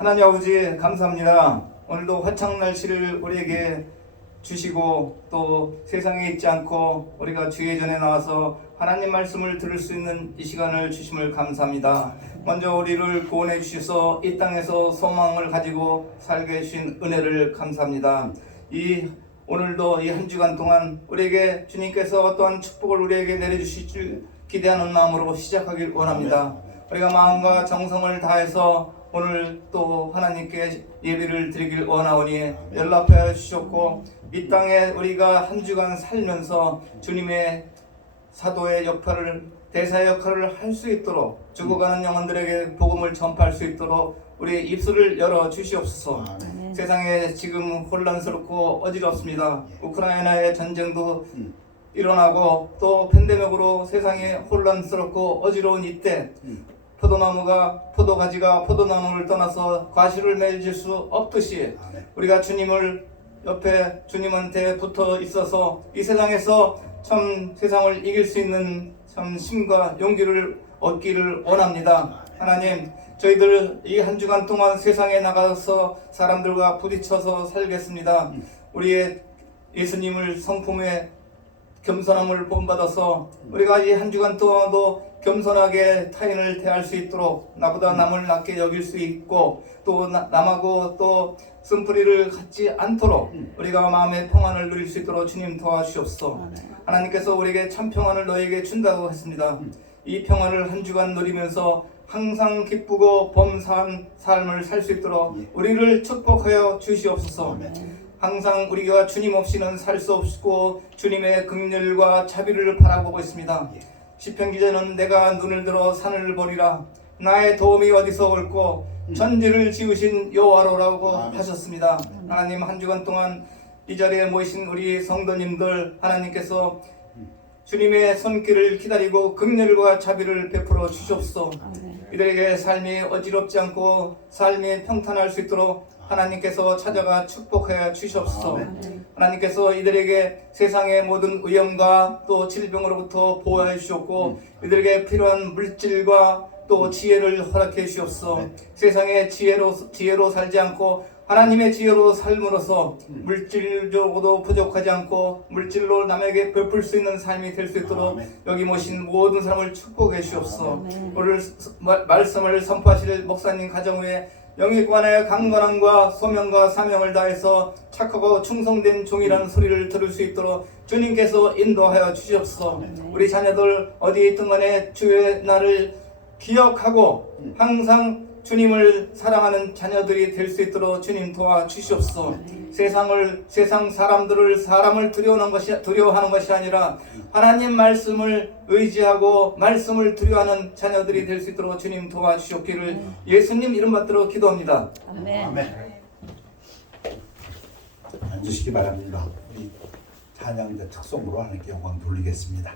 하나님 아버지 감사합니다. 오늘도 화창 날씨를 우리에게 주시고 또 세상에 있지 않고 우리가 주의 전에 나와서 하나님 말씀을 들을 수 있는 이 시간을 주심을 감사합니다. 먼저 우리를 구원해 주셔서 이 땅에서 소망을 가지고 살게 해주신 은혜를 감사합니다. 오늘도 이 한 주간 동안 우리에게 주님께서 어떠한 축복을 우리에게 내려주실 줄 기대하는 마음으로 시작하길 원합니다. 우리가 마음과 정성을 다해서 오늘 또 하나님께 예배를 드리길 원하오니 연락하여 주셨고 이 땅에 우리가 한 주간 살면서 주님의 사도의 역할을 대사의 역할을 할 수 있도록 죽어가는 영혼들에게 복음을 전파할 수 있도록 우리의 입술을 열어 주시옵소서. 세상에 지금 혼란스럽고 어지럽습니다. 우크라이나의 전쟁도 일어나고 또 팬데믹으로 세상에 혼란스럽고 어지러운 이때 포도나무가 포도가지가 포도나무를 떠나서 과실을 맺을 수 없듯이 우리가 주님을 옆에 주님한테 붙어 있어서 이 세상에서 참 세상을 이길 수 있는 참 힘과 용기를 얻기를 원합니다. 하나님, 저희들 이 한 주간 동안 세상에 나가서 사람들과 부딪혀서 살겠습니다. 우리의 예수님을 성품에 겸손함을 본받아서 우리가 이 한 주간 동안도 겸손하게 타인을 대할 수 있도록 나보다 남을 낮게 여길 수 있고 또 남하고 또 쓴뿌리를 갖지 않도록 우리가 마음의 평안을 누릴 수 있도록 주님 도와주시옵소서. 하나님께서 우리에게 참 평안을 너에게 준다고 했습니다. 이 평안을 한 주간 누리면서 항상 기쁘고 범사한 삶을 살 수 있도록 우리를 축복하여 주시옵소서. 항상 우리가 주님 없이는 살 수 없고 주님의 긍휼과 자비를 바라보고 있습니다. 시편 기자는 내가 눈을 들어 산을 보리라 나의 도움이 어디서 올꼬 천지를 지으신 여호와로라고 하셨습니다. 하나님, 한 주간 동안 이 자리에 모이신 우리 성도님들 하나님께서 주님의 손길을 기다리고 긍휼과 자비를 베풀어 주시옵소서. 이들에게 삶이 어지럽지 않고 삶이 평탄할 수 있도록 하나님께서 찾아가 축복하여 주시옵소서. 하나님께서 이들에게 세상의 모든 위험과 또 질병으로부터 보호해 주셨고 이들에게 필요한 물질과 또 지혜를 허락해 주시옵소서. 세상의 지혜로 살지 않고 하나님의 지혜로 삶으로써 물질적으로도 부족하지 않고 물질로 남에게 베풀 수 있는 삶이 될 수 있도록 여기 모신 모든 사람을 축복해 주옵소서. 오늘 말씀을 선포하실 목사님 가정 위에 영육관의 강건함과 소명과 사명을 다해서 착하고 충성된 종이라는 소리를 들을 수 있도록 주님께서 인도하여 주시옵소서. 우리 자녀들 어디에 있든 간에 주의 날을 기억하고 항상 주님을 사랑하는 자녀들이 될 수 있도록 주님 도와주시옵소서. 세상 사람을 두려워하는 것이 아니라 하나님 말씀을 의지하고 말씀을 두려워하는 자녀들이 될 수 있도록 주님 도와주시옵기를 예수님 이름 받들어 기도합니다. 아멘. 앉으시기 바랍니다. 우리 찬양대 특송으로 하나님께 영광 돌리겠습니다.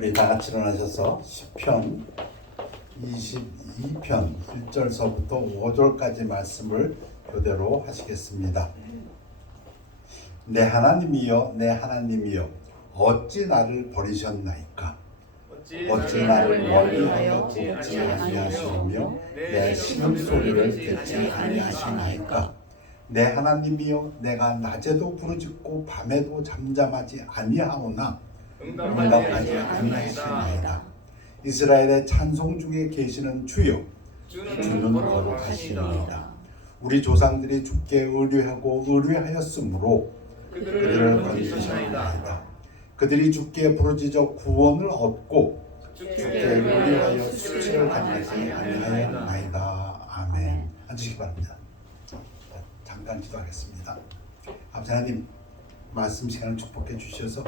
우리 다 같이 일어나셔서 시편 22편 1절서부터 5절까지 말씀을 교대로 하시겠습니다. 내 하나님이여 내 하나님이여 어찌 나를 버리셨나이까. 어찌 나를 멀리하여 돕지 아니하시며 내 신음소리를 듣지 아니하시나이까. 내 하나님이여 내가 낮에도 부르짖고 밤에도 잠잠하지 아니하오나 응답하지 아니하시나이다. 이스라엘의 찬송 중에 계시는 주여 주는 거룩하시니이다. 우리 조상들이 주께 의뢰하고 의뢰하였으므로 그들을 건지셨나이다. 그들이 주께 부르짖어 구원을 얻고 주께 의뢰하여 수치를 당하지 아니하였나이다. 아멘. 앉으시기 바랍니다. 잠깐 기도하겠습니다. 아버지 하나님, 말씀 시간을 축복해 주셔서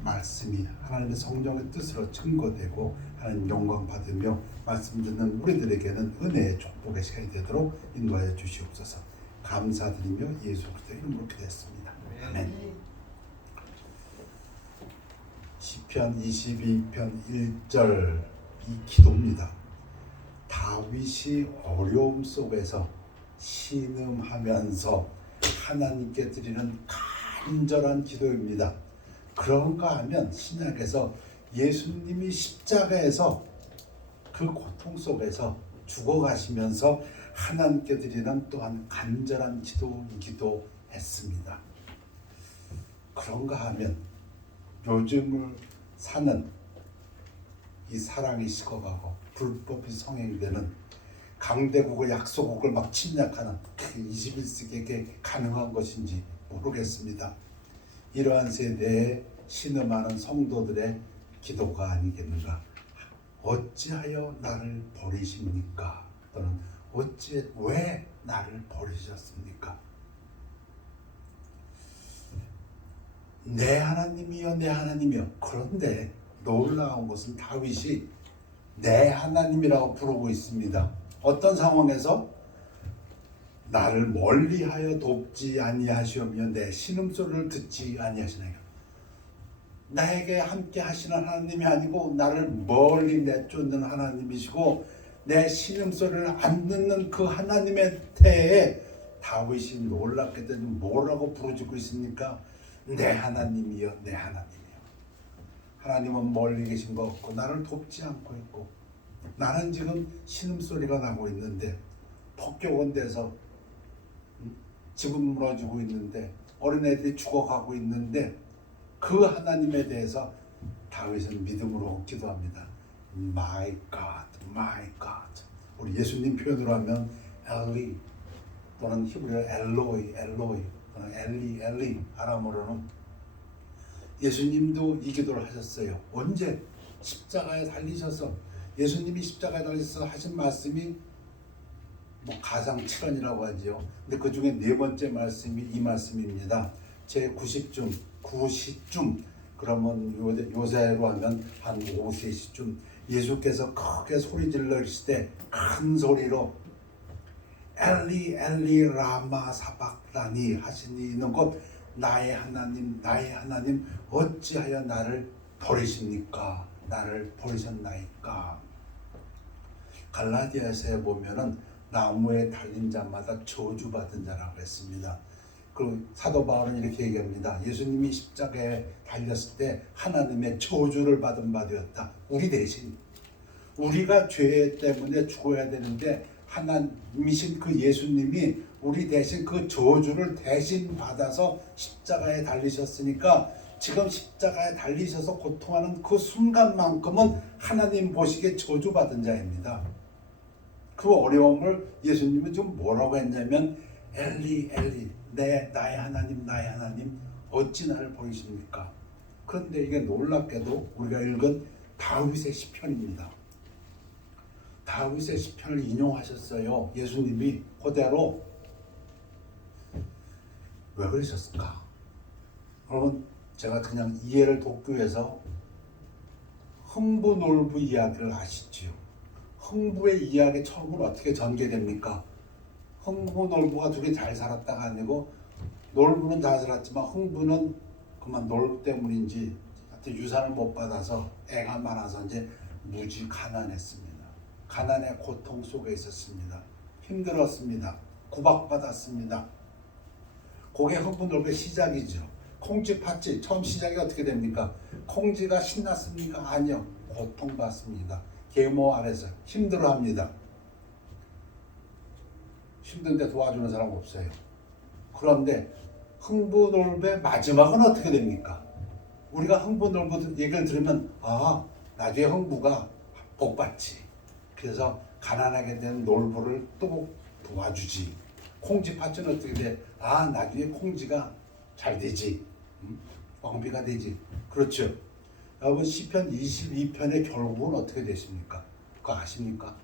말씀이 하나님의 성령의 뜻으로 증거되고 하나님 영광 받으며 말씀 듣는 우리들에게는 은혜의 축복의 시간이 되도록 인도하여 주시옵소서. 감사드리며 예수 그리스도의 이름으로 기도했습니다. 아멘. 시편 22편 1절 이 기도입니다. 다윗이 어려움 속에서 신음하면서 하나님께 드리는 간절한 기도입니다. 그런가 하면 신약에서 예수님이 십자가에서 그 고통 속에서 죽어가시면서 하나님께 드리는 또한 간절한 기도이기도 했습니다. 그런가 하면 요즘을 사는 이 사랑이 식어가고 불법이 성행되는 강대국의 약소국을 막 침략하는 그 21세기에 가능한 것인지 모르겠습니다. 이러한 세대에 신음하는 성도들의 기도가 아니겠는가. 어찌하여 나를 버리십니까? 또는 왜 나를 버리셨습니까? 내 하나님이여 내 하나님이여. 그런데 놀라운 것은 다윗이 내 하나님이라고 부르고 있습니다. 어떤 상황에서? 나를 멀리하여 돕지 아니하시오며 내 신음소리를 듣지 아니하시나이까. 나에게 함께 하시는 하나님이 아니고 나를 멀리 내쫓는 하나님이시고 내 신음소리를 안 듣는 그 하나님의 태에 다윗이 놀랍게 되는 뭐라고 부르짖고 있습니까? 내 하나님이여 내 하나님이여. 하나님은 멀리 계신 거 없고 나를 돕지 않고 있고 나는 지금 신음소리가 나고 있는데 폭격은 돼서 집은 무너지고 있는데 어린애들이 죽어가고 있는데 그 하나님에 대해서 다윗은 믿음으로 기도합니다. My God, my God. 우리 예수님 표현으로 하면 엘리 또는 히브리어 엘로이 또는 엘리 아람어로는 예수님도 이 기도를 하셨어요. 언제? 십자가에 달리셔서 예수님이 십자가에 달리셔서 하신 말씀이 가상 7원이라고 하죠. 근데 그 중에 네 번째 말씀이 이 말씀입니다. 제 90쯤 그러면 요새로 하면 한 5세시쯤 예수께서 크게 소리 질러시되 큰 소리로 엘리 엘리 라마 사박다니 하시니 이는 곧 나의 하나님 어찌하여 나를 버리십니까? 나를 버리셨나이까? 갈라디아서에 보면은 나무에 달린 자마다 저주받은 자라고 했습니다. 그리고 사도 바울은 이렇게 얘기합니다. 예수님이 십자가에 달렸을 때 하나님의 저주를 받은 바 되었다. 우리 대신 우리가 죄 때문에 죽어야 되는데 하나님이신 그 예수님이 우리 대신 그 저주를 대신 받아서 십자가에 달리셨으니까 지금 십자가에 달리셔서 고통하는 그 순간만큼은 하나님 보시기에 저주받은 자입니다. 그 어려움을 예수님은 좀 뭐라고 했냐면 엘리 나의 하나님 어찌 나를 버리십니까? 그런데 이게 놀랍게도 우리가 읽은 다윗의 시편입니다. 다윗의 시편을 인용하셨어요. 예수님이 그대로. 왜 그러셨을까? 그러면 제가 그냥 이해를 돕기 위해서 흥부놀부 이야기를 아시지요. 흥부의 이야기 처음으로 어떻게 전개됩니까? 흥부놀부가 둘이 잘 살았다가 아니고 놀부는 잘 살았지만 흥부는 그만 놀부 때문인지 하여튼 유산을 못 받아서 애가 많아서 이제 무지 가난했습니다. 가난의 고통 속에 있었습니다. 힘들었습니다. 구박받았습니다. 그게 흥분놀이의 시작이죠. 콩쥐 팥쥐 처음 시작이 어떻게 됩니까? 콩쥐가 신났습니까? 아니요. 고통받습니다. 계모 아래서 힘들어합니다. 힘든데 도와주는 사람 없어요. 그런데 흥부놀이의 마지막은 어떻게 됩니까? 우리가 흥부놀이 얘기를 들으면 나중에 흥부가 복받지. 그래서 가난하게 된 놀부를 또 도와주지. 콩쥐 팥쥐는 어떻게 돼? 나중에 콩쥐가 잘 되지. 왕비가 되지. 그렇죠. 여러분 시편 22편의 결국은 어떻게 되십니까? 그거 아십니까?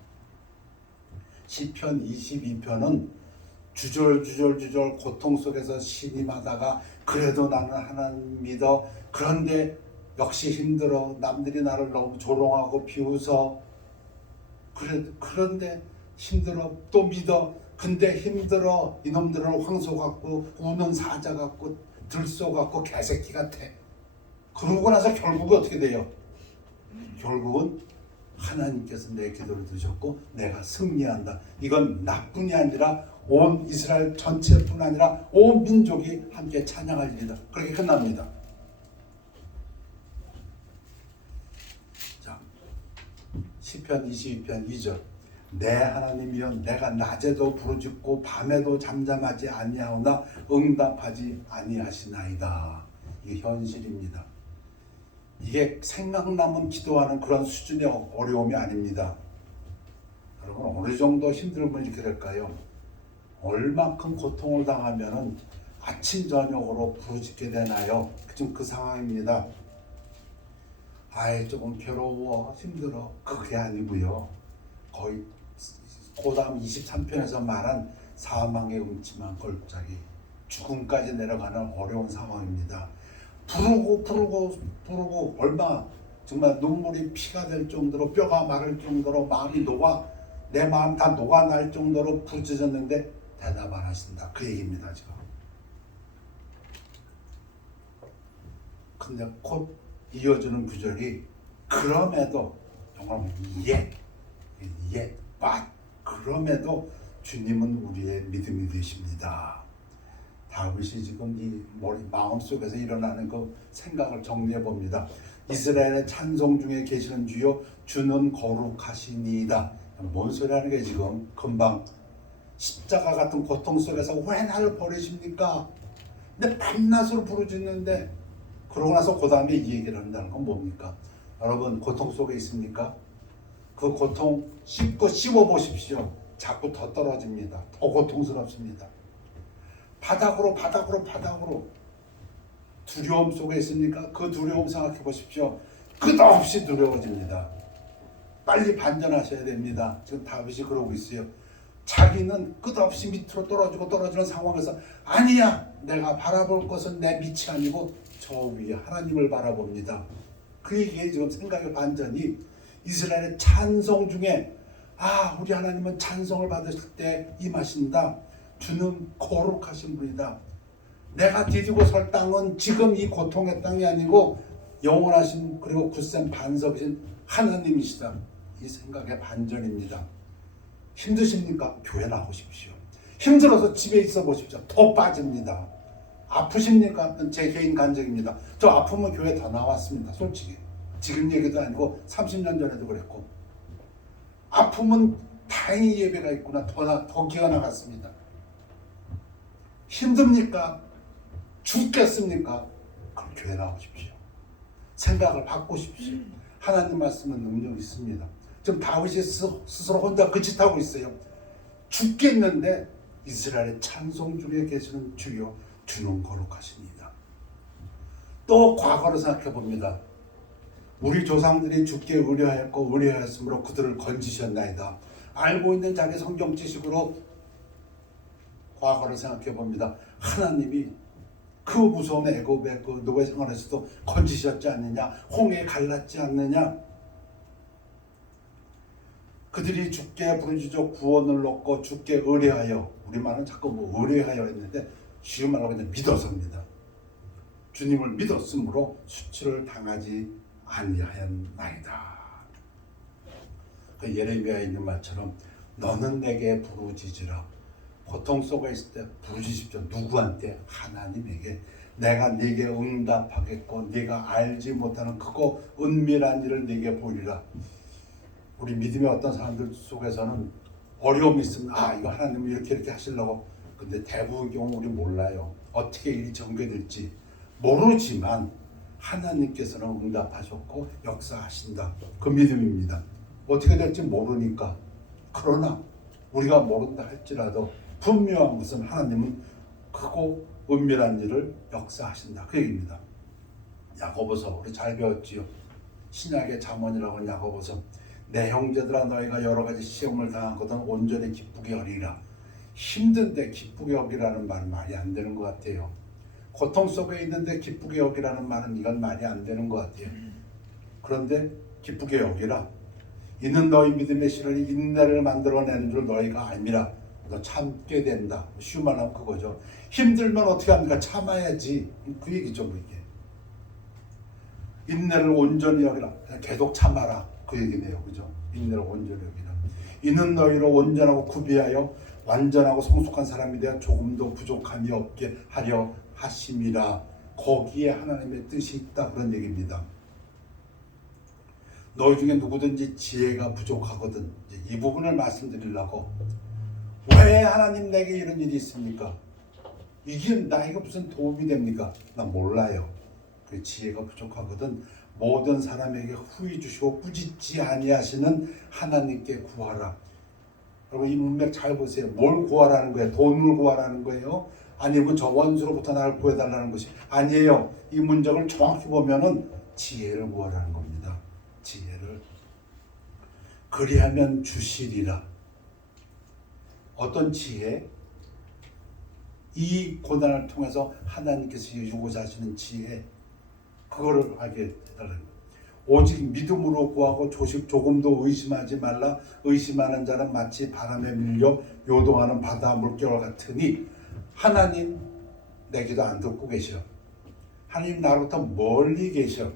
시편 22편은 주절주절 고통 속에서 신임하다가 그래도 나는 하나님 믿어. 그런데 역시 힘들어. 남들이 나를 너무 조롱하고 비웃어. 그런데 힘들어. 또 믿어. 근데 힘들어. 이놈들은 황소 같고 우는 사자 같고 들소 같고 개새끼 같아. 그러고 나서 결국은 어떻게 돼요? 결국은 하나님께서 내 기도를 들으셨고 내가 승리한다. 이건 나뿐이 아니라 온 이스라엘 전체뿐 아니라 온 민족이 함께 찬양할 일이다. 그렇게 끝납니다. 자, 시편 22편 2절. 내 하나님이여 내가 낮에도 부르짖고 밤에도 잠잠하지 아니하오나 응답하지 아니하시나이다. 이게 현실입니다. 이게 생각나면 기도하는 그런 수준의 어려움이 아닙니다. 여러분 어느 정도 힘들면 이렇게 될까요? 얼만큼 고통을 당하면 아침 저녁으로 부르짖게 되나요? 지금 그 상황입니다. 조금 괴로워 힘들어 그게 아니고요. 거의 고담 23편에서 말한 사망의 음침한 걸작이 죽음까지 내려가는 어려운 상황입니다. 부르고 얼마 정말 눈물이 피가 될 정도로 뼈가 마를 정도로 마음이 내 마음 다 녹아날 정도로 부르짖었는데 대답 안 하신다. 그 얘기입니다 지금. 근데 곧 이어지는 구절이 그럼에도 정말 그럼에도 주님은 우리의 믿음이 되십니다. 다윗이 지금 이 마음속에서 일어나는 그 생각을 정리해 봅니다. 이스라엘의 찬송 중에 계시는 주여 주는 거룩하시니이다. 뭔 소리 하는 게 지금 금방 십자가 같은 고통 속에서 왜 나를 버리십니까? 내 밤낮으로 부르짖는데 그러고 나서 그 다음에 이 얘기를 한다는 건 뭡니까? 여러분 고통 속에 있습니까? 그 고통 씹어 보십시오. 자꾸 더 떨어집니다. 더 고통스럽습니다. 바닥으로 두려움 속에 있으니까 그 두려움 생각해 보십시오. 끝없이 두려워집니다. 빨리 반전하셔야 됩니다. 지금 다윗이 그러고 있어요. 자기는 끝없이 밑으로 떨어지는 상황에서 아니야 내가 바라볼 것은 내 밑이 아니고 저 위에 하나님을 바라봅니다. 그 얘기에 지금 생각의 반전이 이스라엘의 찬송 중에 우리 하나님은 찬송을 받으실 때 임하신다. 주는 거룩하신 분이다. 내가 디디고 설 땅은 지금 이 고통의 땅이 아니고 영원하신 그리고 굳센 반석이신 하나님이시다. 이 생각의 반전입니다. 힘드십니까? 교회 나오십시오. 힘들어서 집에 있어 보십시오. 더 빠집니다. 아프십니까? 제 개인 간증입니다. 저 아프면 교회 더 나왔습니다. 솔직히. 지금 얘기도 아니고 30년 전에도 그랬고. 아프면 다행히 예배가 있구나. 더 기가 나갔습니다. 힘듭니까? 죽겠습니까? 그럼 교회 나오십시오. 생각을 바꾸십시오. 하나님 말씀은 능력이 있습니다. 지금 다윗이 스스로 혼자 그 짓 하고 있어요. 죽겠는데 이스라엘의 찬송 중에 계시는 주여 주는 거룩하십니다. 또 과거를 생각해 봅니다. 우리 조상들이 주께 의뢰하였고 의뢰하였으므로 그들을 건지셨나이다. 알고 있는 자기 성경 지식으로 과거를 생각해 봅니다. 하나님이 그 무서운 애굽의 그 노예 생활에서도 건지셨지 않느냐, 홍해 갈랐지 않느냐. 그들이 주께 부르짖어 구원을 얻고 주께 의뢰하여, 우리말은 자꾸 의뢰하여 했는데 쉬운 말로 그냥 믿어서입니다. 주님을 믿었으므로 수치를 당하지 아니하였나이다. 그 예레미야에 있는 말처럼 너는 내게 부르짖으라. 고통 속에 있을 때 부르짖십시오. 누구한테? 하나님에게. 내가 네게 응답하겠고 네가 알지 못하는 크고 은밀한 일을 네게 보이리라. 우리 믿음의 어떤 사람들 속에서는 어려움이 있으면 이거 하나님이 이렇게 하시려고. 근데 대부분 경우 우리 몰라요. 어떻게 일이 전개될지 모르지만 하나님께서는 응답하셨고 역사하신다. 그 믿음입니다. 어떻게 될지 모르니까. 그러나 우리가 모른다 할지라도 분명한 것은 하나님은 크고 은밀한 일을 역사하신다. 그 얘기입니다. 야고보서 우리 잘 배웠지요. 신약의 잠언이라고 하는 야고보서. 내 형제들아 너희가 여러 가지 시험을 당하거든 온전히 기쁘게 여기라. 힘든데 기쁘게 여기라는 말은 말이 안 되는 것 같아요. 고통 속에 있는데 기쁘게 여기라는 말은 이건 말이 안 되는 것 같아요. 그런데 기쁘게 여기라. 이는 너희 믿음의 실현이 인내를 만들어내는 줄 너희가 알미라. 너 참게 된다. 쉬운 말로 하면 그거죠. 힘들면 어떻게 합니까? 참아야지. 그 얘기죠, 뭐 이게. 인내를 온전히 여기라. 계속 참아라. 그 얘기네요, 그죠? 인내를 온전히 여기라. 이는 너희를 온전하고 구비하여 완전하고 성숙한 사람이 되어 조금도 부족함이 없게 하려 하심이라. 거기에 하나님의 뜻이 있다. 그런 얘기입니다. 너희 중에 누구든지 지혜가 부족하거든. 이 부분을 말씀드리려고. 왜 하나님 내게 이런 일이 있습니까? 이게 나에게 무슨 도움이 됩니까? 난 몰라요. 그 지혜가 부족하거든. 모든 사람에게 후히 주시고 꾸짖지 아니하시는 하나님께 구하라. 여러분 이 문맥 잘 보세요. 뭘 구하라는 거예요? 돈을 구하라는 거예요? 아니면 저 원수로부터 나를 구해달라는 것이 아니에요. 이 문장을 정확히 보면은 지혜를 구하라는 겁니다. 지혜를. 그리하면 주시리라. 어떤 지혜? 이 고난을 통해서 하나님께서 주고자 하시는 지혜. 그거를 알게 해달라는 거예요. 오직 믿음으로 구하고 조금도 의심하지 말라. 의심하는 자는 마치 바람에 밀려 요동하는 바다 물결 같으니. 하나님 내 기도 안 듣고 계셔. 하나님 나로부터 멀리 계셔.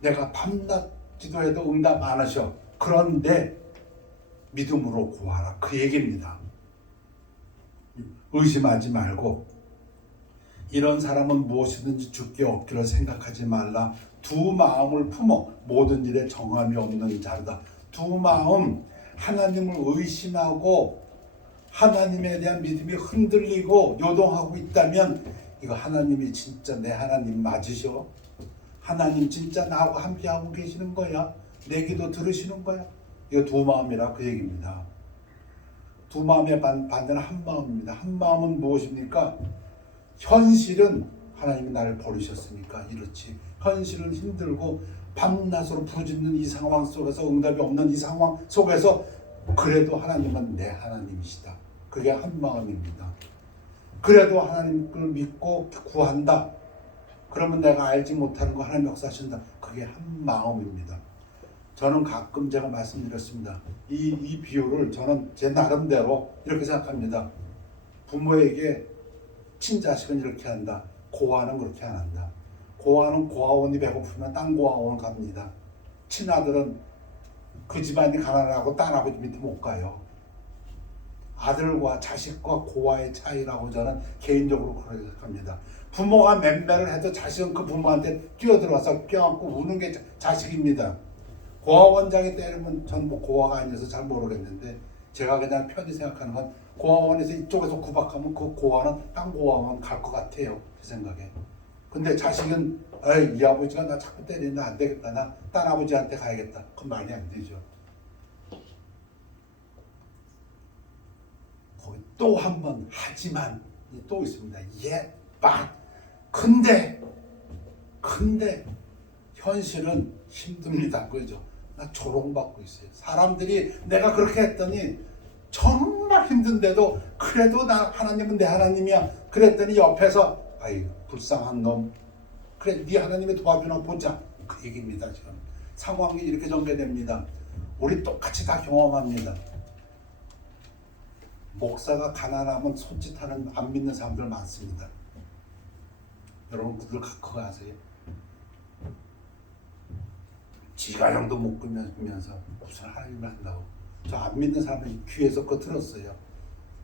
내가 밤낮 기도해도 응답 안 하셔. 그런데 믿음으로 구하라. 그 얘기입니다. 의심하지 말고. 이런 사람은 무엇이든지 주께 얻기를 생각하지 말라. 두 마음을 품어 모든 일에 정함이 없는 자다. 두 마음, 하나님을 의심하고 하나님에 대한 믿음이 흔들리고 요동하고 있다면 이거 하나님이 진짜 내 하나님 맞으셔? 하나님 진짜 나하고 함께하고 계시는 거야? 내 기도 들으시는 거야? 이거 두 마음이라 그 얘기입니다. 두 마음의 반대는 한 마음입니다. 한 마음은 무엇입니까? 현실은 하나님이 나를 버리셨으니까 이렇지. 현실은 힘들고 밤낮으로 부르짖는 이 상황 속에서 응답이 없는 이 상황 속에서 그래도 하나님은 내 하나님이시다. 그게 한 마음입니다. 그래도 하나님을 믿고 구한다. 그러면 내가 알지 못하는 거 하나님 역사하신다. 그게 한 마음입니다. 저는 가끔 제가 말씀드렸습니다. 이 비유를 저는 제 나름대로 이렇게 생각합니다. 부모에게 친자식은 이렇게 한다. 고아는 그렇게 안 한다. 고아는 고아원이 배고프면 딴 고아원 갑니다. 친아들은 그 집안이 가난하고 딴 아버지 밑에 못 가요. 아들과 자식과 고아의 차이라고 저는 개인적으로 그렇게 생각합니다. 부모가 맴매를 해도 자식은 그 부모한테 뛰어들어와서 껴안고 우는 게 자식입니다. 고아원장이 때리면 전 뭐 고아가 아니어서 잘 모르겠는데 제가 그냥 편히 생각하는 건 고아원에서 이쪽에서 구박하면 그 고아는 딴 고아원 갈 것 같아요. 제 생각에. 근데 자식은 이 아버지가 나 자꾸 때리는데 안 되겠다. 나 딴 아버지한테 가야겠다. 그건 말이 안 되죠. 거기 또 한 번 하지만 또 있습니다. 근데 현실은 힘듭니다. 그죠? 나 조롱받고 있어요. 사람들이 내가 그렇게 했더니 정말 힘든데도 그래도 나 하나님은 내 하나님이야. 그랬더니 옆에서 아이 불쌍한 놈. 그래 네 하나님이 도와주나 보자. 그 얘기입니다. 지금 상황이 이렇게 전개됩니다. 우리 똑같이 다 경험합니다. 목사가 가난하면 손짓하는 안 믿는 사람들 많습니다. 여러분 그들 갖고 가세요. 지가령도 못 꾸면서 무슨 하나님을 한다고. 저 안 믿는 사람이 귀에서 그거 들었어요.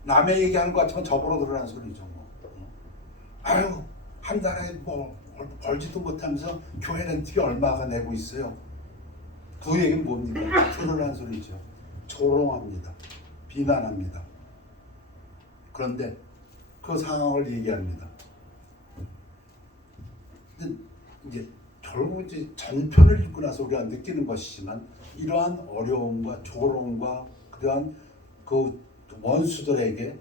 남의 얘기하는 거 같지만 저보러 들으라는 소리죠. 뭐. 아유, 한 달에 뭐 벌지도 못하면서 교회 렌트비 얼마가 내고 있어요. 그 얘기는 뭡니까? 들으라는 소리죠. 조롱합니다. 비난합니다. 그런데 그 상황을 얘기합니다. 근데 이제 결국 이제 전편을 읽고 나서 우리가 느끼는 것이지만 이러한 어려움과 조롱과 그러한 그 원수들에게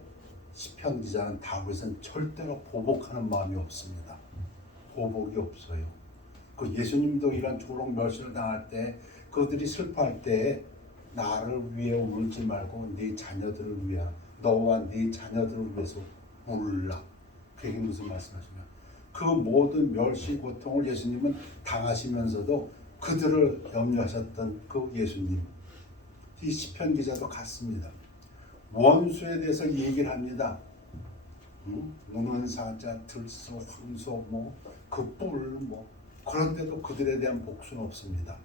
시편 기자는 다윗은 절대로 보복하는 마음이 없습니다. 보복이 없어요. 그 예수님도 이런 조롱 멸시를 당할 때 그들이 슬퍼할 때 나를 위해 울지 말고 네 자녀들을 위해 너와 네 자녀들을 위해서 울라. 그게 무슨 말씀하시냐? 그 모든 멸시 고통을 예수님은 당하시면서도 그들을 염려하셨던 그 예수님. 이 시편 기자도 같습니다. 원수에 대해서 얘기를 합니다. 우는 사자, 들소, 황소, 그 뿔, 그런데도 그들에 대한 복수는 없습니다.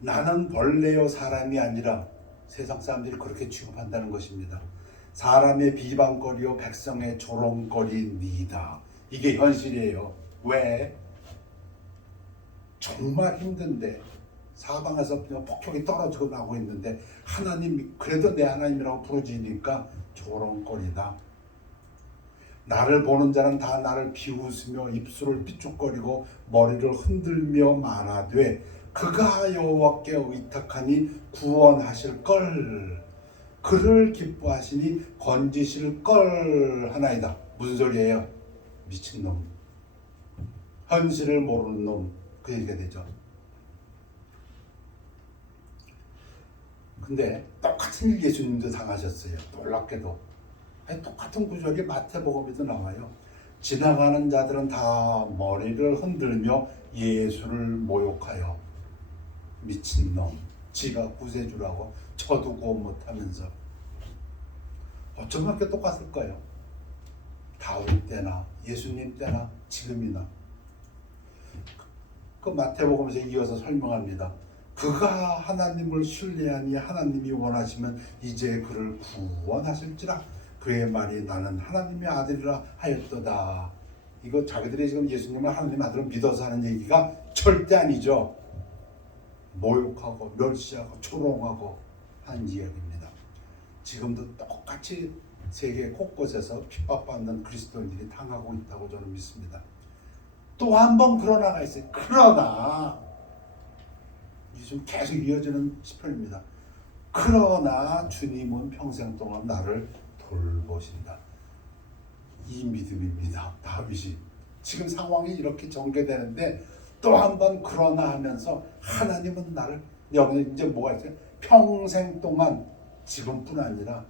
나는 벌레요 사람이 아니라 세상 사람들이 그렇게 취급한다는 것입니다. 사람의 비방거리요 백성의 조롱거리니다. 이게 현실이에요. 왜? 정말 힘든데 사방에서 그냥 폭격이 떨어지고 나고 있는데 하나님 그래도 내 하나님이라고 부르짖으니까 조롱거리다. 나를 보는 자는 다 나를 비웃으며 입술을 삐죽거리고 머리를 흔들며 말하되 그가 여호와께 의탁하니 구원하실 걸 그를 기뻐하시니 건지실 걸 하나이다. 무슨 소리예요? 미친놈, 현실을 모르는 놈, 그 얘기가 되죠. 근데 똑같은 일 예수님도 당하셨어요. 놀랍게도 똑같은 구절이 마태복음에도 나와요. 지나가는 자들은 다 머리를 흔들며 예수를 모욕하여 미친놈, 지가 구세주라고 저도 구원 못하면서. 어쩜 그렇게 똑같을 거예요? 다윗 때나 예수님 때나 지금이나. 그 마태복음에서 이어서 설명합니다. 그가 하나님을 신뢰하니 하나님이 원하시면 이제 그를 구원하실지라. 그의 말이 나는 하나님의 아들이라 하였도다. 이거 자기들이 지금 예수님을 하나님의 아들로 믿어서 하는 얘기가 절대 아니죠. 모욕하고 멸시하고 조롱하고 하는 이야기입니다. 지금도 똑같이 세계 곳곳에서 핍박받는 그리스도인들이 당하고 있다고 저는 믿습니다. 또 한 번 그러나가 있어요. 그러나 요즘 계속 이어지는 시편입니다. 그러나 주님은 평생 동안 나를 돌보신다. 이 믿음입니다. 다윗이 지금 상황이 이렇게 전개되는데 또 한 번 그러나 하면서 하나님은 나를, 여기 이제 뭐가 있어요? 평생 동안, 지금뿐 아니라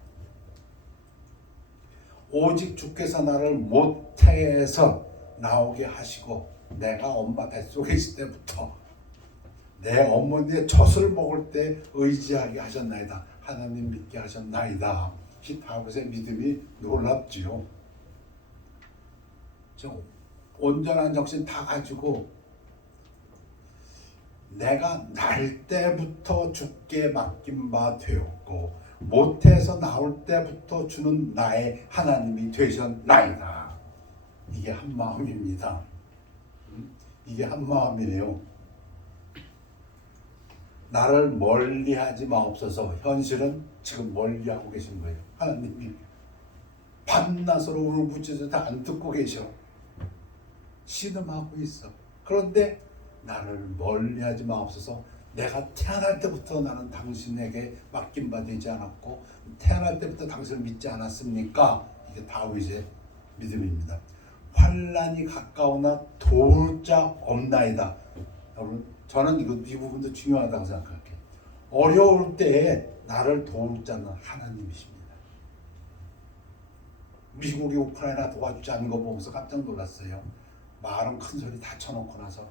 오직 주께서 나를 모태에서 나오게 하시고 내가 엄마 뱃속에 있을 때부터 내 어머니의 젖을 먹을 때 의지하게 하셨나이다. 하나님 믿게 하셨나이다. 이 다윗의 믿음이 놀랍지요. 온전한 정신 다 가지고 내가 날 때부터 주께 맡긴 바 되었고 모태에서 나올 때부터 주는 나의 하나님이 되셨나이다. 이게 한 마음입니다. 이게 한 마음이에요. 나를 멀리하지 마옵소서. 현실은 지금 멀리하고 계신 거예요. 하나님이 밤낮으로 울부짖어도 안 듣고 계셔. 신음하고 있어. 그런데 나를 멀리하지 마옵소서. 내가 태어날 때부터 나는 당신에게 맡긴 바 되지 않았고 태어날 때부터 당신을 믿지 않았습니까? 이게 다윗의 믿음입니다. 환난이 가까우나 도울 자 없나이다. 여러분, 저는 이 부분도 중요하다고 생각할게요. 어려울 때에 나를 도울 자는 하나님이십니다. 미국이 우크라이나 도와주지 않는 거 보면서 깜짝 놀랐어요. 말은 큰 소리 다 쳐놓고 나서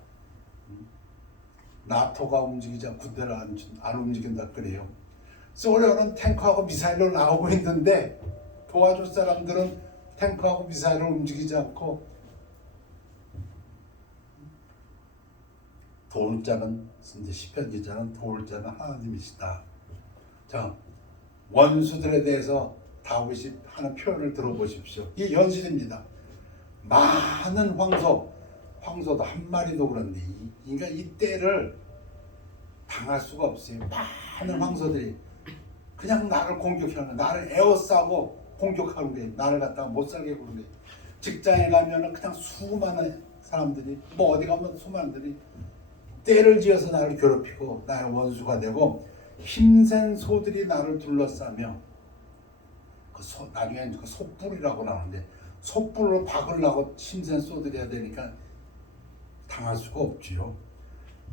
나토가 움직이자 군대를 안 움직인다 그래요. 소련은 탱크하고 미사일로 나오고 있는데 도와줄 사람들은 탱크하고 미사일을 움직이지 않고 도울 자는 이제 시편 기자는 도울 자는 하나님이시다. 자, 원수들에 대해서 다윗이 하는 표현을 들어보십시오. 이 현실입니다. 많은 황소도 한 마리도 그런데 그러니까 이 때를 당할 수가 없어요. 많은 황소들이 그냥 나를 공격하는, 나를 에워싸고 공격하는 거예요. 나를 갖다가 못 살게 구는 거예요. 직장에 가면은 그냥 수많은 사람들이, 뭐 어디 가면 수많은 들이 때를 지어서 나를 괴롭히고 나의 원수가 되고, 힘센 소들이 나를 둘러싸며, 나중에 그 소뿔이라고 나오는데, 소뿔로 박으려고 힘센 소들이 해야 되니까 당할 수가 없지요.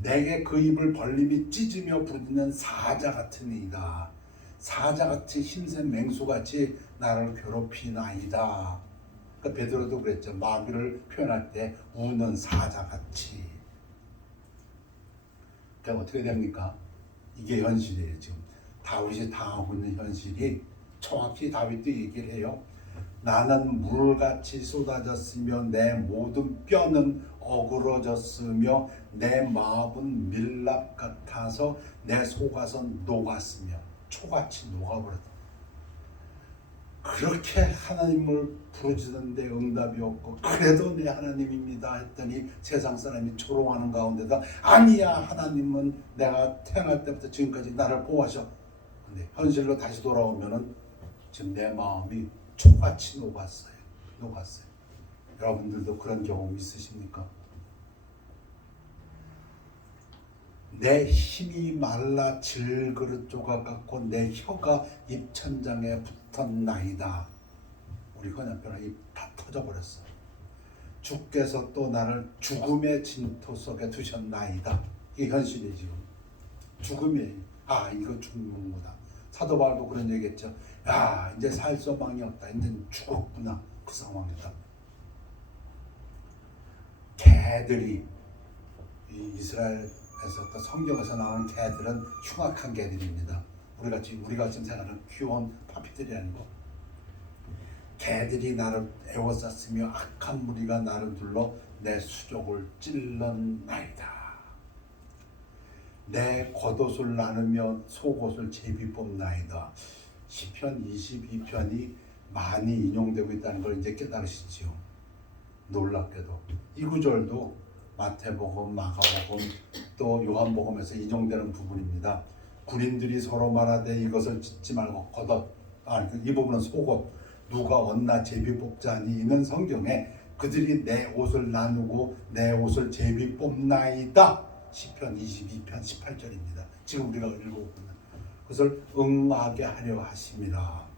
내게 그 입을 벌림이 찢으며 부르짖는 사자 같은 이다. 사자같이 힘센 맹수같이 나를 괴롭히나이다. 그러니까 베드로도 그랬죠. 마귀를 표현할 때 우는 사자같이. 그러니까 어떻게 됩니까? 이게 현실이에요. 지금 다윗이 당하고 있는 현실이 정확히 다윗도 얘기를 해요. 나는 물같이 쏟아졌으며 내 모든 뼈는 어그러졌으며 내 마음은 밀랍 같아서 내 속아선 녹았으며, 초같이 녹아버렸다. 그렇게 하나님을 부르짖는데 응답이 없고, 그래도 내 하나님입니다 했더니 세상 사람이 조롱하는 가운데다 아니야, 하나님은 내가 태어날 때부터 지금까지 나를 보호하셔. 근데 현실로 다시 돌아오면은 지금 내 마음이 초같이 녹았어요. 여러분들도 그런 경험 있으십니까? 내 힘이 말라 질그릇 조각 같고 내 혀가 입천장에 붙었나이다. 우리 건너편에 입 다 터져버렸어. 주께서 또 나를 죽음의 진토 속에 두셨나이다. 이게 현실이 지금. 죽음이, 이거 죽는구나. 사도 바울도 그런 얘기했죠. 야, 이제 살 소망이 없다. 이제 죽었구나. 그 상황이다. 개들이, 이스라엘에서 또 성경에서 나오는 개들은 흉악한 개들입니다. 우리가 지금 생각하는 귀여운 파피들이 아니고, 개들이 나를 에워쌌으며 악한 무리가 나를 둘러 내 수족을 찔렀나이다. 내 겉옷을 나누며 속옷을 제비 뽑나이다. 시편 22편이 많이 인용되고 있다는 걸 이제 깨달으시지요. 놀랍게도 이 구절도 마태복음, 마가복음, 또 요한복음에서 인용되는 부분입니다. 군인들이 서로 말하되 이것을 찢지 말고 겉옷, 이 부분은 속옷, 누가 얻나 제비 뽑자니, 이는 성경에 그들이 내 옷을 나누고 내 옷을 제비 뽑나이다. 시편 22편 18절입니다. 지금 우리가 읽고 있는 그것을 응하게 하려 하심이라.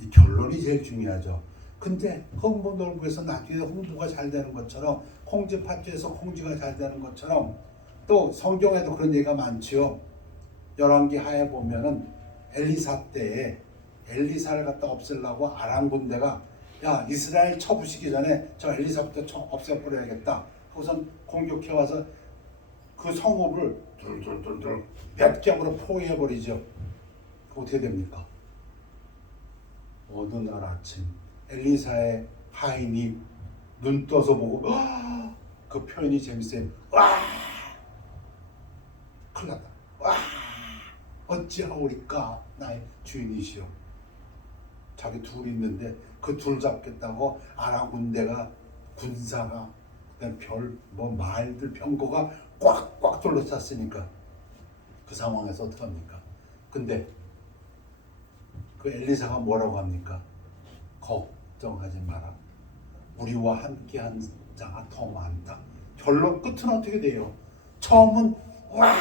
이 결론이 제일 중요하죠. 근데 홍보놀부에서 나중에 홍보가 잘 되는 것처럼, 콩쥐 팥쥐에서 콩쥐가 잘 되는 것처럼, 또 성경에도 그런 얘기가 많지요. 열왕기 하에 보면은 엘리사 때에 엘리사를 갖다 없애려고 아람 군대가, 야, 이스라엘 쳐부시기 전에 저 엘리사부터 없애버려야겠다 하고선 공격해와서 그 성읍을 둘둘둘둘 몇 겹으로 포위해버리죠. 어떻게 됩니까? 어느 날 아침 엘리사의 하인이 눈 떠서 보고, 그 표현이 재밌어요. 와, 큰일 났다. 와, 어찌하오리까 나의 주인이시여. 자기 둘이 있는데 그 둘 잡겠다고 아람 군대가, 군사가, 그다음 말들, 병거가 꽉꽉 둘러쌌으니까 그 상황에서 어떡합니까? 근데 그 엘리사가 뭐라고 합니까? 걱정하지 마라. 우리와 함께한 자가 더 많다. 결론 끝은 어떻게 돼요? 처음은 와,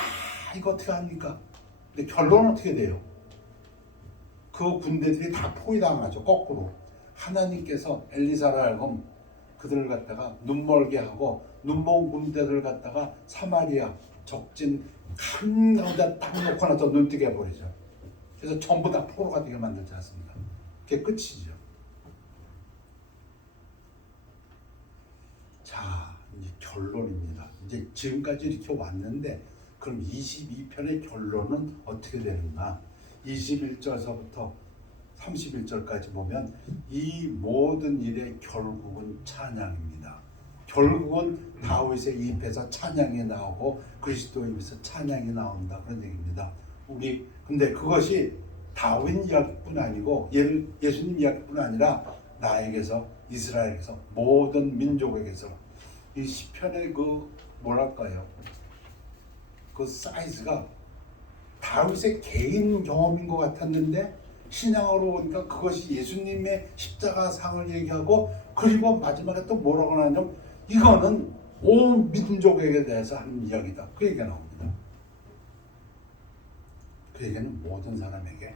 이거 어떻게 합니까? 근데 결론은 어떻게 돼요? 그 군대들이 다 포위당하죠. 거꾸로 하나님께서 엘리사를 알고 그들을 갖다가 눈멀게 하고, 눈먼 군대들을 갖다가 사마리아 적진 한가운데 딱 놓고 나서 눈뜨게 해버리죠. 그래서 전부 다 포로가 되게 만들지 않습니까? 그게 끝이죠. 자, 이제 결론입니다. 이제 지금까지 이렇게 왔는데, 그럼 22편의 결론은 어떻게 되는가? 21절서부터 31절까지 보면 이 모든 일의 결국은 찬양입니다. 결국은 다윗의 입에서 찬양이 나오고 그리스도의 입에서 찬양이 나온다 그런 얘기입니다. 우리 근데 그것이 다윗 이야기뿐 아니고 예수님 이야기뿐 아니라 나에게서 이스라엘에서 모든 민족에게서 이 시편의 그 뭐랄까요? 그 사이즈가 다윗의 개인 경험인 것 같았는데 신앙으로 보니까 그것이 예수님의 십자가 상을 얘기하고 그리고 마지막에 또 뭐라고 하냐면 이거는 온 민족에게 대해서 하는 이야기다. 그 얘기가 나옵니다. 그 얘기는 모든 사람에게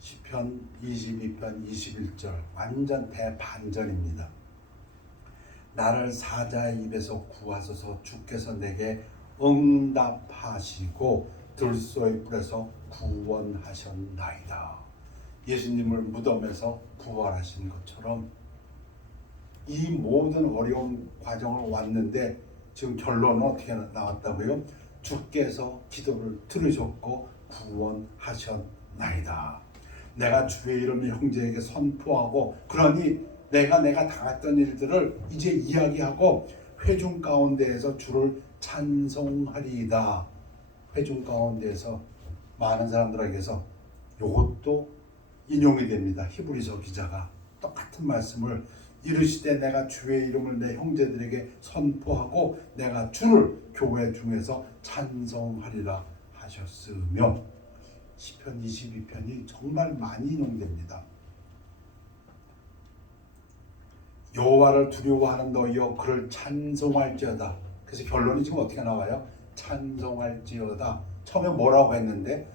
시편 22편 21절 완전 대반전입니다. 나를 사자의 입에서 구하소서 주께서 내게 응답하시고 들소의 뿔에서 구원하셨나이다. 예수님을 무덤에서 부활하신 것처럼 이 모든 어려운 과정을 왔는데 지금 결론은 어떻게 나왔다고요? 주께서 기도를 들으셨고 구원하셨나이다. 내가 주의 이름을 형제에게 선포하고 그러니 내가 당했던 일들을 이제 이야기하고 회중 가운데에서 주를 찬송하리이다. 회중 가운데에서 많은 사람들에게서 이것도 인용이 됩니다. 히브리서 기자가 똑같은 말씀을 이르시되 내가 주의 이름을 내 형제들에게 선포하고 내가 주를 교회 중에서 찬송하리라 하셨으며 시편 22편이 정말 많이 인용됩니다. 여호와를 두려워하는 너희여 그를 찬송할지어다. 그래서 결론이 지금 어떻게 나와요? 찬송할지어다. 처음에 뭐라고 했는데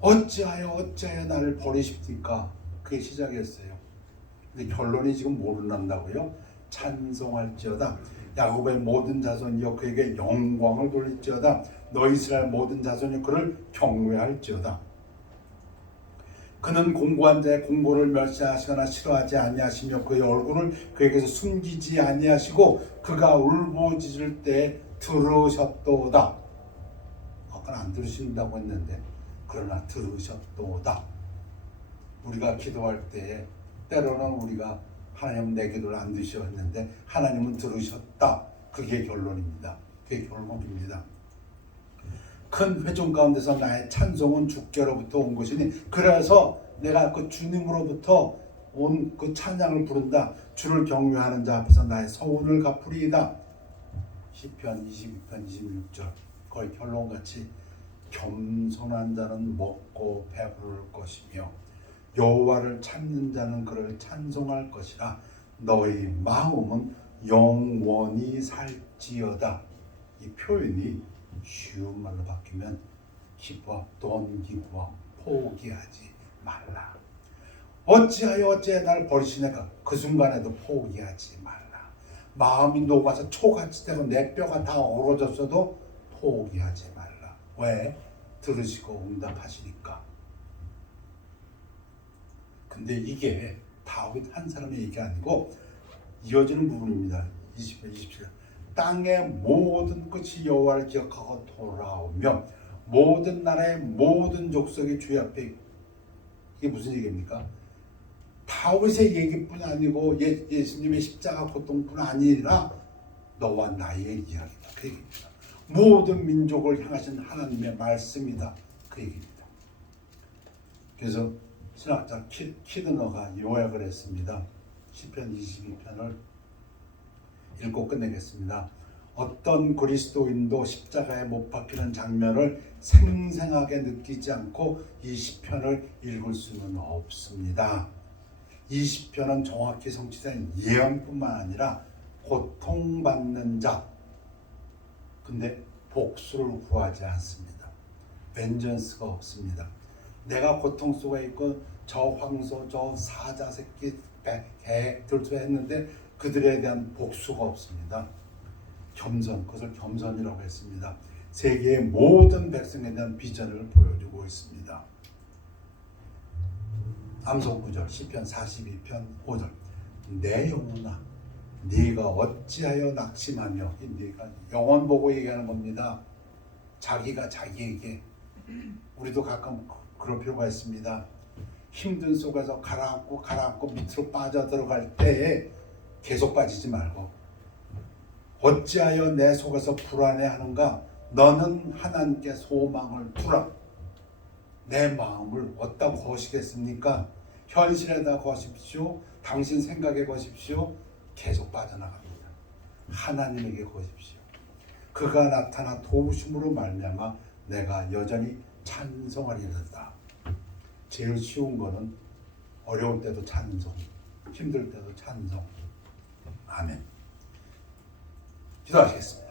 어찌하여 나를 버리십니까? 그게 시작이었어요. 근데 결론이 지금 뭐로 난다고요? 찬송할지어다. 야곱의 모든 자손이여 그에게 영광을 돌릴지어다. 너희 이스라엘 모든 자손이 그를 경외할지어다. 그는 공고한 자의 공고를 멸시하시거나 싫어하지 아니하시며 그의 얼굴을 그에게서 숨기지 아니하시고 그가 울부짖을 때 들으셨도다. 아까는 안 들으신다고 했는데 그러나 들으셨도다. 우리가 기도할 때에 때로는 우리가 하나님은 내 기도를 안 들으셨는데 하나님은 들으셨다. 그게 결론입니다. 그게 결론입니다. 큰 회중 가운데서 나의 찬송은 주께로부터 온 것이니 그래서 내가 그 주님으로부터 온 그 찬양을 부른다. 주를 경외하는 자 앞에서 나의 서운을 갚으리이다. 시편 22편 26절 거의 결론같이 겸손한 자는 먹고 배부를 것이며 여호와를 찾는 자는 그를 찬송할 것이라. 너희 마음은 영원히 살지어다. 이 표현이 쉬운 말로 바뀌면 기뻐, don't give up, 포기하지 말라. 어찌하여 날 버리시네가 그 순간에도 포기하지 말라. 마음이 녹아서 초같이 되고 내 뼈가 다 얼어졌어도 포기하지 말라. 왜? 들으시고 응답하시니까. 근데 이게 다윗 한 사람의 얘기 아니고 이어지는 부분입니다. 20절 27절 땅의 모든 끝이 여호와를 기억하고 돌아오며 모든 나라의 모든 족속이 주의 앞에. 이게 무슨 얘기입니까? 다윗의 얘기뿐 아니고 예수님의 십자가 고통뿐 아니라 너와 나의 이야기다. 그 얘기입니다. 모든 민족을 향하신 하나님의 말씀이다. 그 얘기입니다. 그래서 신학자 키드너가 요약을 했습니다. 시편 22편을 읽고 끝내겠습니다. 어떤 그리스도인도 십자가에 못 박히는 장면을 생생하게 느끼지 않고 이 시편을 읽을 수는 없습니다. 이 시편은 정확히 성취된 예언뿐만 아니라 고통받는 자, 근데 복수를 구하지 않습니다. 벤전스가 없습니다. 내가 고통 속에 있고 저 황소, 저 사자 새끼, 개 들투했는데 그들에 대한 복수가 없습니다. 겸손, 그것을 겸손이라고 했습니다. 세계의 모든 백성에 대한 비전을 보여주고 있습니다. 암송 구절 시편 42편 5절 내 영혼아 네가 어찌하여 낙심하며, 네가 영혼 보고 얘기하는 겁니다. 자기가 자기에게. 우리도 가끔 그럴 필요가 있습니다. 힘든 속에서 가라앉고 밑으로 빠져 들어갈 때에 계속 빠지지 말고 어찌하여 내 속에서 불안해하는가? 너는 하나님께 소망을 두라. 내 마음을 어디다 거시겠습니까? 현실에다 거십시오. 당신 생각에 거십시오. 계속 빠져나갑니다. 하나님에게 거십시오. 그가 나타나 도우심으로 말미암아 내가 여전히 찬송하리로다. 제일 쉬운 거는 어려울 때도 찬송, 힘들 때도 찬송. 아멘. 기도하시겠습니다.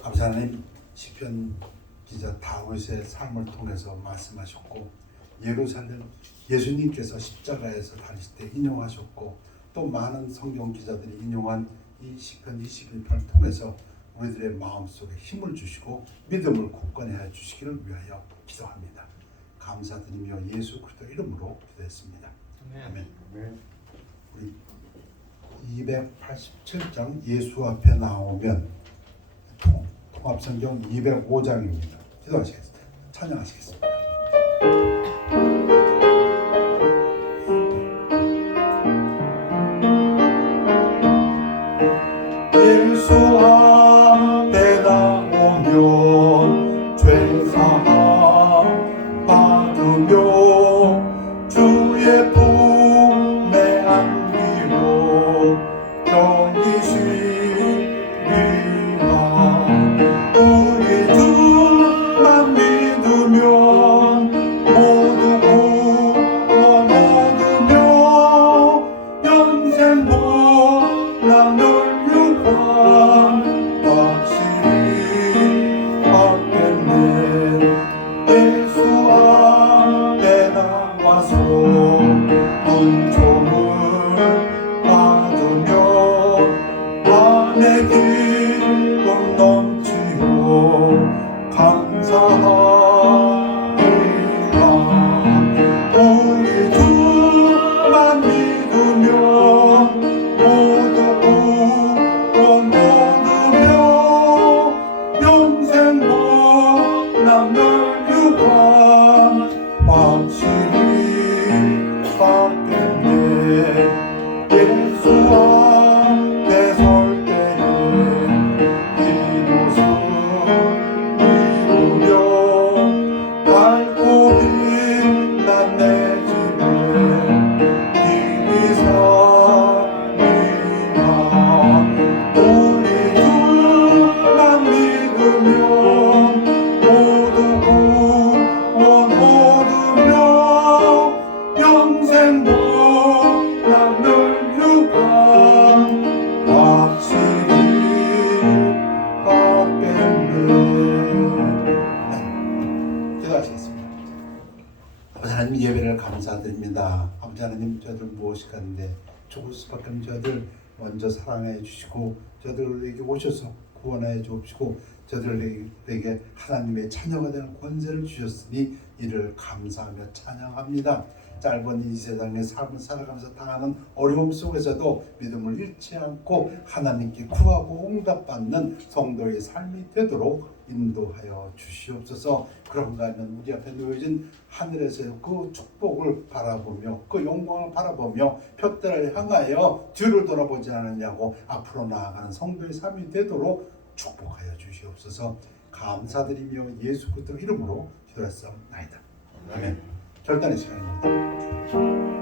감사 하나님, 시편 기자 다윗의 삶을 통해서 말씀하셨고 예루살렘 예수님께서 십자가에서 달리실 때 인용하셨고 또 많은 성경 기자들이 인용한 이 시편 21편을 통해서 우리들의 마음속에 힘을 주시고 믿음을 굳건히 해 주시기를 위하여 기도합니다. 감사드리며 예수 그리스도 이름으로 기도했습니다. 아멘. 우리 287장 예수 앞에 나오면 통합성경 205장입니다. 기도하시겠습니다. 찬양하시겠습니다. 예수 앞에 나오면 죄사함 받으며 주의 품에 안기고 견디시리라. 우리 주만 믿으면 모두 구원 얻으며 영생 복락을 확실히 받겠네. 예수 앞에 나와서 은총을 받으며 안에 기쁨 넘치고 감사하리라. 우리 주만 믿으면 모두 구원 얻으며 영생 복락을 유관 확실히 받겠네. 예수 앞에 설 때에 이곳을 이루며 밝고 빛난 내 집에 길이 살리라. 우리 주만 믿으면 모두 구원 얻으며 영생 복락을 유관 확실히 받겠네. 기도하시겠습니다. 아버지 하나님, 예배를 감사드립니다. 아버지 하나님, 저들 무엇이 가는데 죽을 수밖에 없는 저들 먼저 사랑해 주시고 저들에게 오셔서 구원하여 주옵시고 저들에게 하나님의 자녀가 되는 권세를 주셨으니 이를 감사하며 찬양합니다. 짧은 이 세상의 삶을 살아가면서 당하는 어려움 속에서도 믿음을 잃지 않고 하나님께 구하고 응답받는 성도의 삶이 되도록 인도하여 주시옵소서. 그런가 하면 우리 앞에 놓여진 하늘에서의 그 축복을 바라보며 그 영광을 바라보며 푯대를 향하여 뒤를 돌아보지 않느냐고 앞으로 나아가는 성도의 삶이 되도록 축복하여 주시옵소서. 감사드리며 예수 그리스도 이름으로 기도했사옵나이다. 아멘. 결단의 시간입니다.